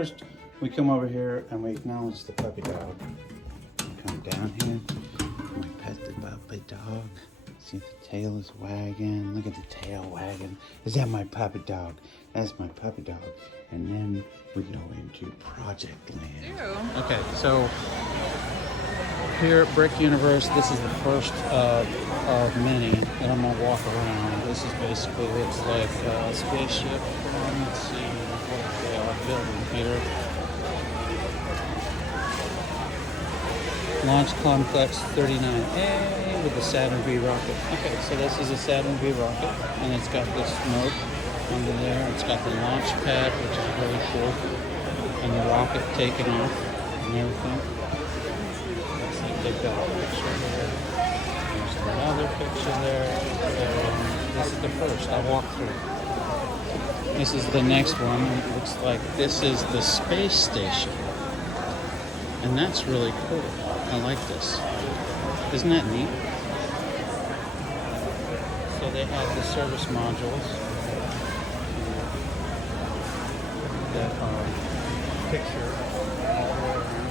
first, we come over here and we acknowledge the puppy dog. We come down here and we pet the puppy dog. See, the tail is wagging. Look at the tail wagging. Is that my puppy dog? That's my puppy dog. And then we go into project land. Ew. Okay, so here at Brick Universe, this is the first of many that I'm gonna walk around. This is basically looks like a spaceship. Let's see what they are building here. Launch Complex 39A with the Saturn V rocket. Okay, so this is a Saturn V rocket, and it's got this smoke under there. It's got the launch pad, which is really cool, and the rocket taking off and everything. Looks like they've got a picture there. There's another picture there. This is the first I walked through. This is the next one. It looks like this is the space station, and that's really cool. I like this. Isn't that neat? So they have the service modules that are pictured all the way around.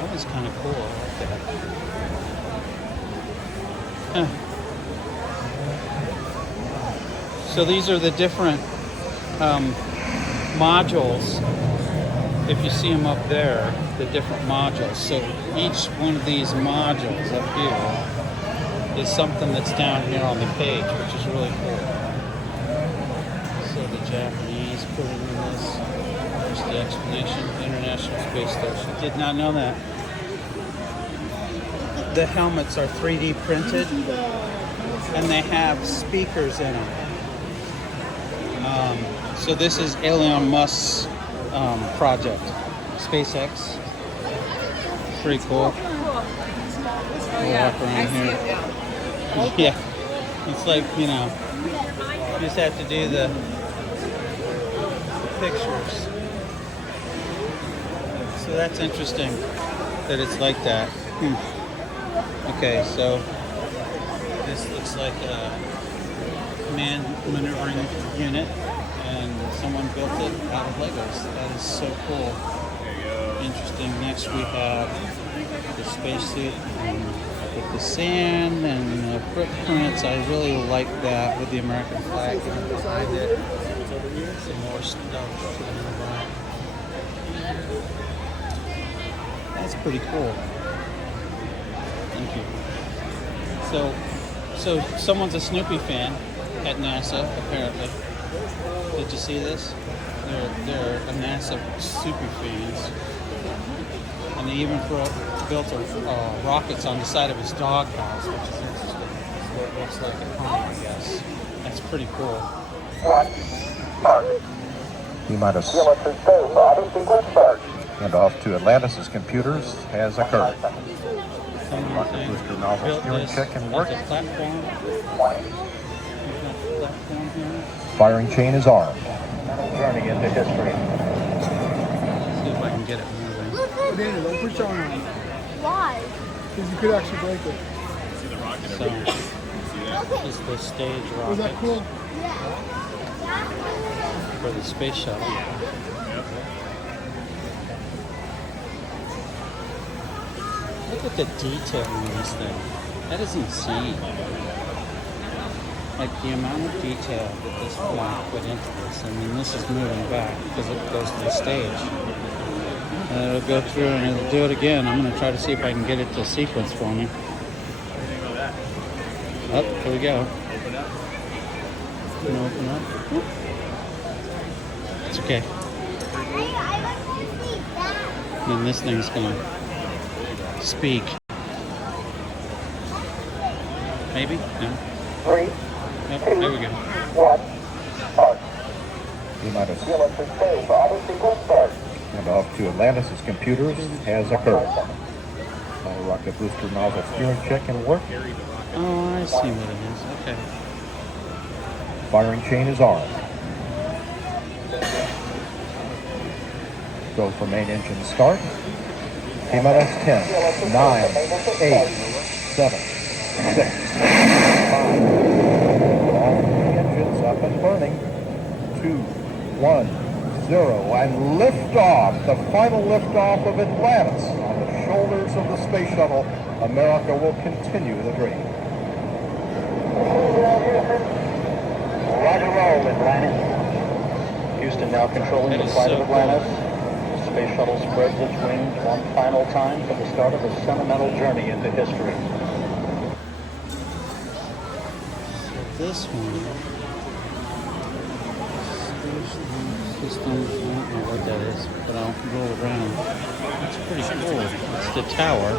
That was kind of cool. I like that. So these are the different modules. If you see them up there, the different modules. So each one of these modules up here is something that's down here on the page, which is really cool. So the Japanese put in this. There's the explanation. International Space Station. Did not know that. The helmets are 3D printed, and they have speakers in them. So this is Elon Musk's project, SpaceX. Pretty cool. We'll walk around here. Yeah, it's like, you know, you just have to do the pictures. So that's interesting that it's like that. Okay, so this looks like a command maneuvering unit, and someone built it out of Legos. That is so cool. Interesting. Next we have the spacesuit with the sand and the footprints. I really like that with the American flag behind it. Some more stuff to the right. That's pretty cool. Thank you. So someone's a Snoopy fan at NASA, apparently. Did you see this? They're a NASA Snoopy fans. And they even built rockets on the side of his doghouse, which is interesting. So it looks like at home, I guess. That's pretty cool. T-minus. And off to Atlantis' computers has occurred. Rocket booster nozzle steering check and work. Firing chain is armed. Turning into history. See if I can get it moving. Oh, Daniel, don't push on it. Why? Because you could actually break it. See the rocket So, over here? See that? this is the stage rocket. Was that cool? For the space shuttle. Look at the detail in this thing. That is insane. Like the amount of detail that this plant put into this. I mean, this is moving back because it goes to the stage. And it'll go through and it'll do it again. I'm going to try to see if I can get it to sequence for me. Oh, here we go. Open up. Can I open up? It's okay. And then this thing's going to speak. Maybe? No? 3, Yep, there we go. 1, start. T-minus. And off to Atlantis' computers has occurred. Rocket booster nozzle steering check and work. Oh, I see what it is. Okay. Firing chain is armed. Go for main engine start. T-minus 10, 9, 8, 7, 6, 5. All three engines up and burning. 2, 1-0, and lift off, the final lift off of Atlantis on the shoulders of the space shuttle. America will continue the dream. Roger roll, Atlantis. Houston now controlling That the is flight so of Atlantis. The space shuttle spreads its wings one final time for the start of a sentimental journey into history. This one, system, I don't know what that is, but I'll roll around. It's pretty cool. It's the tower,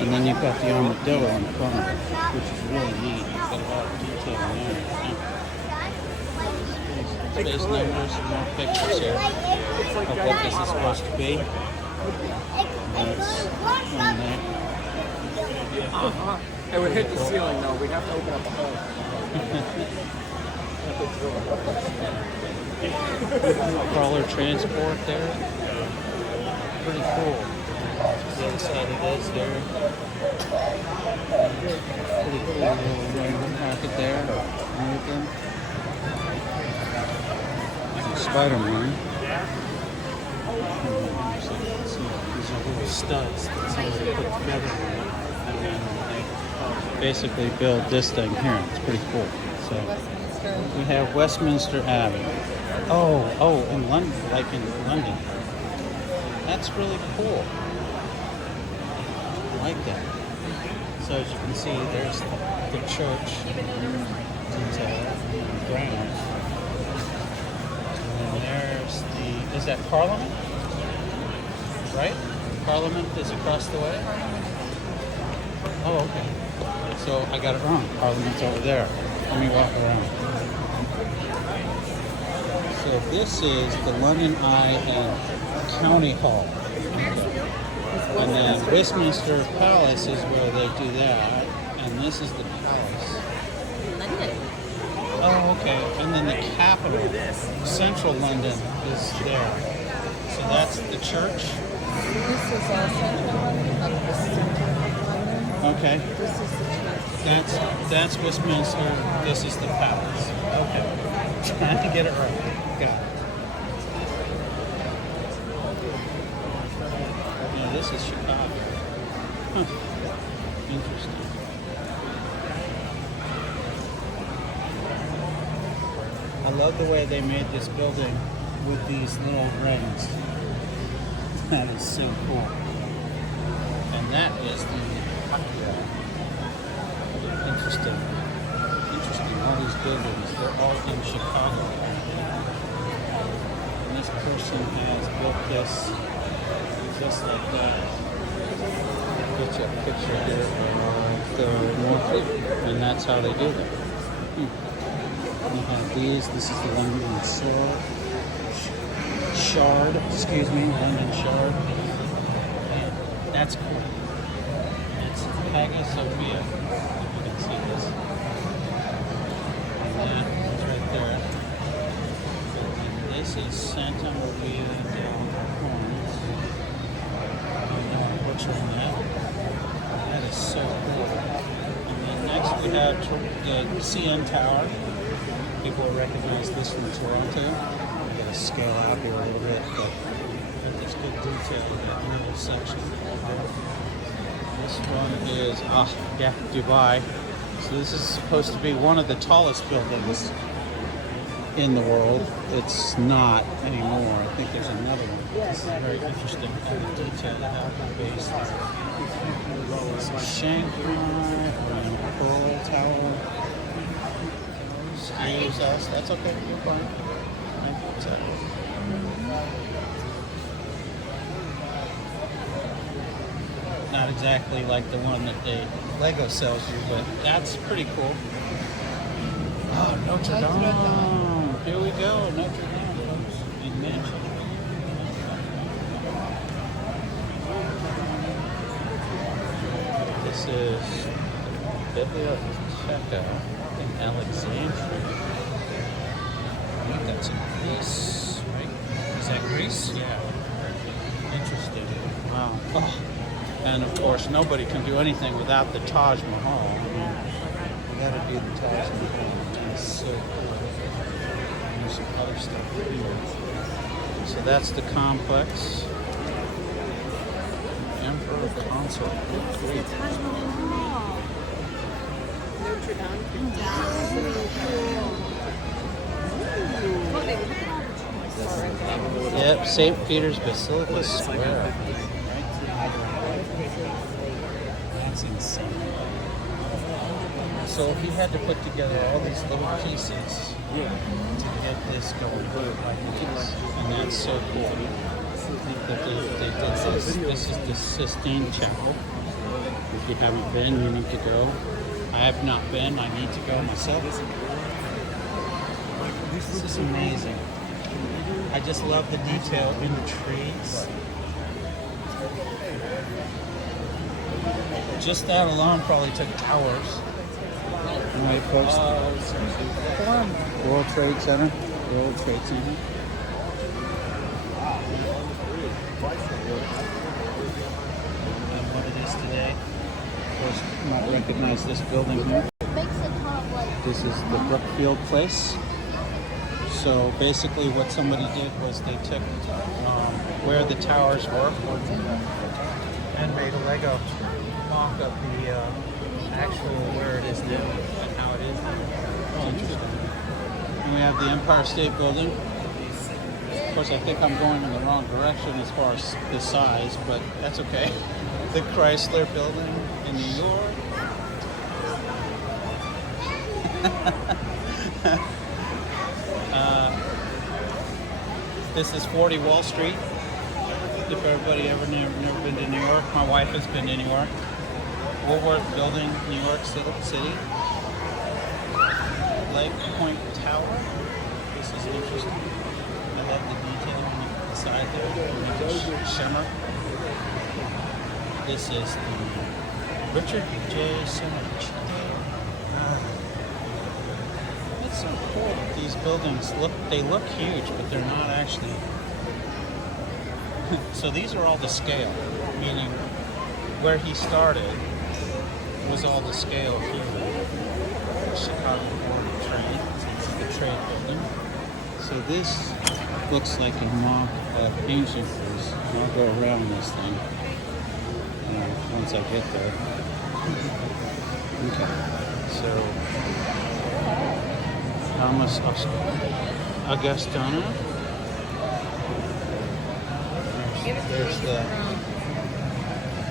and then you've got the armadillo in front of it, which is really neat. You've got a lot of detail in there. Space numbers, more pictures here of what this is supposed to be. That's on there. It would hit the ceiling though. We'd have to open up a hole. Crawler transport there. Pretty cool. The other side of this there. Pretty cool little rocket there. Everything. Spider-Man. These are little studs that somebody put together. And then they basically build this thing here. It's pretty cool. So we have Westminster Abbey. Oh, in London, like in London. That's really cool. I like that. So as you can see, there's the church detail, grounds. And there's is that Parliament? Right? Parliament is across the way? Oh, okay. So I got it wrong. Parliament's over there. Let me walk around. So this is the London Eye and County Hall. And then Westminster Palace is where they do that. And this is the palace. Oh, okay. And then the capital, central London, is there. So that's the church. This is all central London. This is London. Okay. This is the church. That's Westminster. This is the palace. Okay. Trying to get it right. Got it. Yeah, this is Chicago. Huh. Interesting. I love the way they made this building with these little rings. That is so cool. And that is the interesting. All these buildings, they're all in Chicago. And this person has built this just like that. I'll get you a picture here of the Norfolk, and that's how they do that. We have these. This is the London Shard. London Shard. And that's cool. It's Hagia Sophia. If you can see this. And that is right there. And this is Santa Maria del Horns. I don't know which one that. That is so cool. And then next we have the CN Tower. People will recognize this from Toronto. I'm going to scale out here a little bit, but there's good detail in that little section. This one is Dubai. So this is supposed to be one of the tallest buildings in the world. It's not anymore. I think there's another one. This is very interesting. And the detail out the base there. This is Shanghai, Pearl Tower. Excuse us. That's okay. You're fine. Not exactly like the one that Lego sells you, but that's pretty cool. Oh, Notre Dame. Here we go. Notre Dame in Manchester. This is Biblioteca in Alexandria. I think that's in Greece, right? Is that Greece? Yeah. Interesting. Wow. Oh. And of course, nobody can do anything without the Taj Mahal. I mean, we gotta do the Taj Mahal. It's so cool. You should probably tower stuff here. So that's the complex. Emperor Consort. Great. Notre Dame. Yep, St. Peter's Basilica Square. That's insane. So he had to put together all these little pieces to get this going like this. And that's so cool. That they did this. This is the Sistine Chapel. If you haven't been, you need to go. I have not been. I need to go myself. This is amazing. I just love the detail in the trees. Just that alone probably took hours. Right, folks. World Trade Center. World Trade Center. And what it is today. Of course, you might recognize this building here. This is the Brookfield Place. So basically what somebody did was they took where the towers were and made a Lego mock of the actual where it is now and how it is now. Oh, interesting. And we have the Empire State Building. Of course, I think I'm going in the wrong direction as far as the size, but that's okay. The Chrysler Building in New York. This is 40 Wall Street. If everybody ever never been to New York, my wife has been to New York. Woolworth Building, New York City. Lake Point Tower. This is interesting. I love the detail on the side there. The shimmer. This is the Richard J. Simmons. It's so cool that these buildings they look huge, but they're not actually. So these are all the scale, meaning where he started was all the scale here. Chicago Board of Trade, the trade building. So this looks like a mock of ancient Greece. I'll go around this thing once I get there. Okay, so Thomas Augustana. There's the.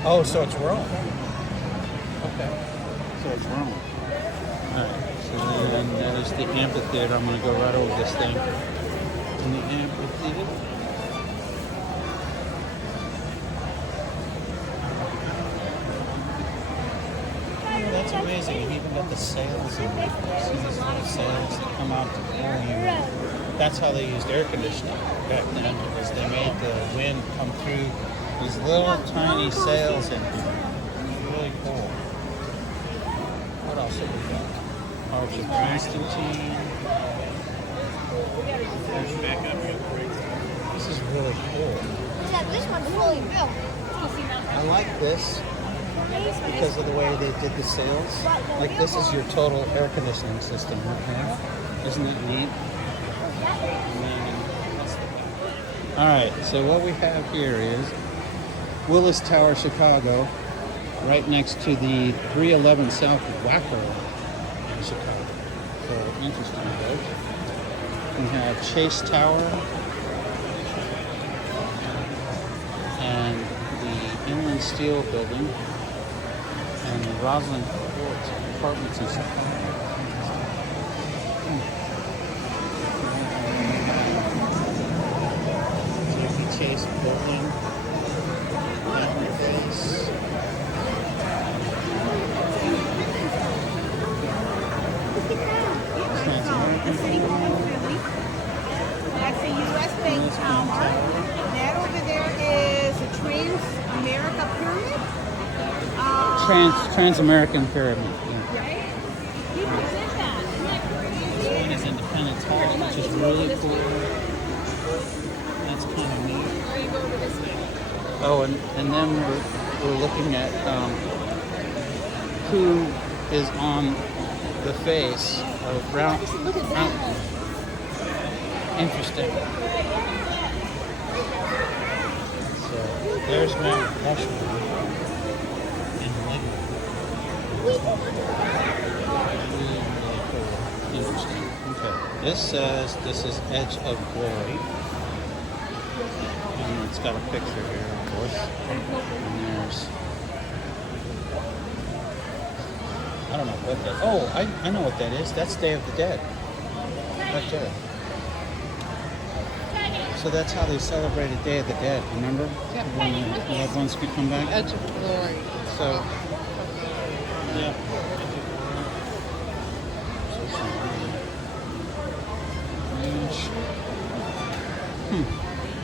Oh, so it's Rome. Okay. So it's Rome. Alright. So then that is the amphitheater. I'm going to go right over this thing. In the amphitheater. Oh, that's amazing. You've even got the sails in there. See these little sails that come out to pull you. That's how they used air conditioning back then, was they made the wind come through these little tiny sails in here. Really cool. What else have we got? Arch of Constantine. This is really cool. Yeah, this one's fully built. I like this because of the way they did the sails. Like this is your total air conditioning system right here. Isn't that neat? All right, so what we have here is Willis Tower, Chicago, right next to the 311 South Wacker in Chicago. So interesting, right? We have Chase Tower and the Inland Steel Building and the Roslyn Court Apartments and stuff. Chase Building, face. That's a U.S. Bank Tower. That over there is a Trans-America Pyramid. Trans-American Pyramid. Yeah. Right? People did that. This one is Independence Hall, which is really cool. That's kind of neat. Oh, and then we're looking at who is on the face of Interesting. So there's Mount Rushmore in Lego. Really, really cool. Interesting. Okay. This says this is Edge of Glory. And it's got a picture here, of course. And there's, I don't know what that, oh, I know what that is. That's Day of the Dead. Right there. So that's how they celebrated Day of the Dead, remember? Yep. When the loved ones could come back. Edge of Glory. So, yeah.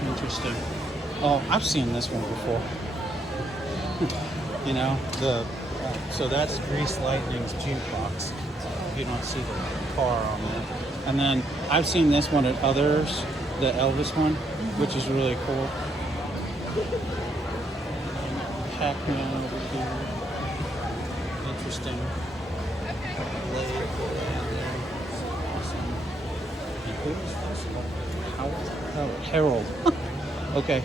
Interesting. Oh, I've seen this one before. You know, so that's Grease Lightning's jukebox. You don't see the car on there. And then I've seen this one at others, the Elvis one, which is really cool. Pac-Man over here. Interesting. Harold. Okay.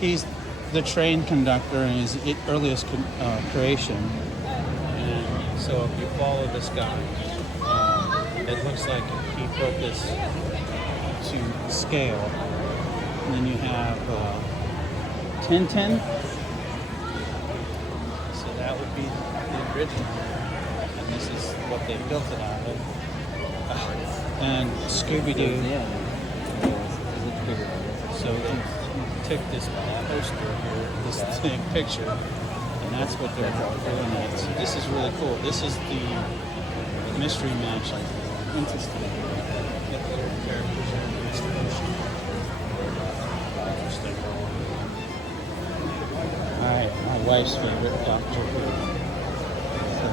He's the train conductor in his earliest creation. And so if you follow this guy, it looks like he broke this to scale. And then you have Tintin. So that would be the original. And this is what they built it out of. And Scooby-Doo. So they took this poster here, this thing picture, and that's what they're doing next. So this is really cool. This is the Mystery Mansion. Interesting. Get little characters here in the Mystery Mansion. Interesting. Alright, my wife's favorite, Doctor Who. So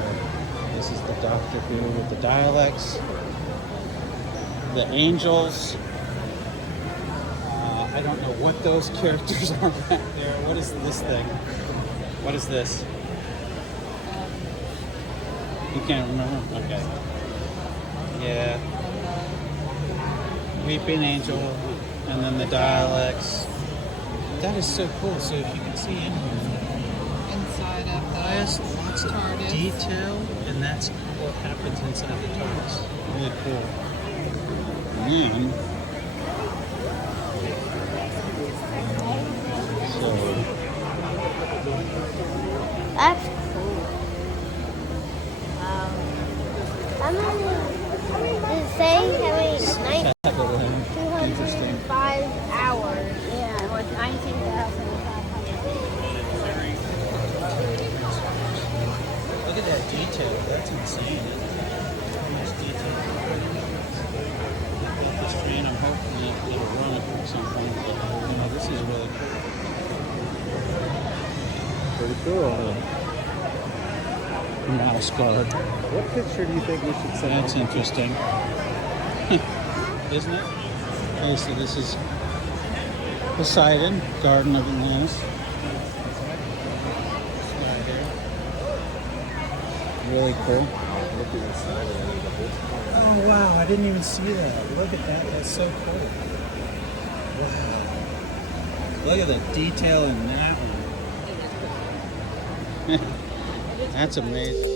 this is the Doctor Who with the dialects. The angels. I don't know what those characters are back there. What is this thing? What is this? You can't remember? Okay. Yeah. Weeping Angel, and then the dialects. That is so cool. So if you can see in here, Inside of the there's lots of TARDIS. detail, and that's what happens inside the TARDIS. Really cool. And then, That's cool. How many? Does it say how many nights? interesting. 205 hours. Yeah, with 19,500. Look at that detail. That's insane. How much detail. This train, I'm hoping it'll run it at some point. But, you know, this is really cool. Pretty cool. Mouse guard. What picture do you think we should send? That's interesting. Isn't it? Okay, so this is Poseidon, Garden of Atlantis. This guy here. Really cool. Look at the side of it. Oh wow, I didn't even see that. Look at that, that's so cool. Wow. Look at the detail in that one. That's amazing.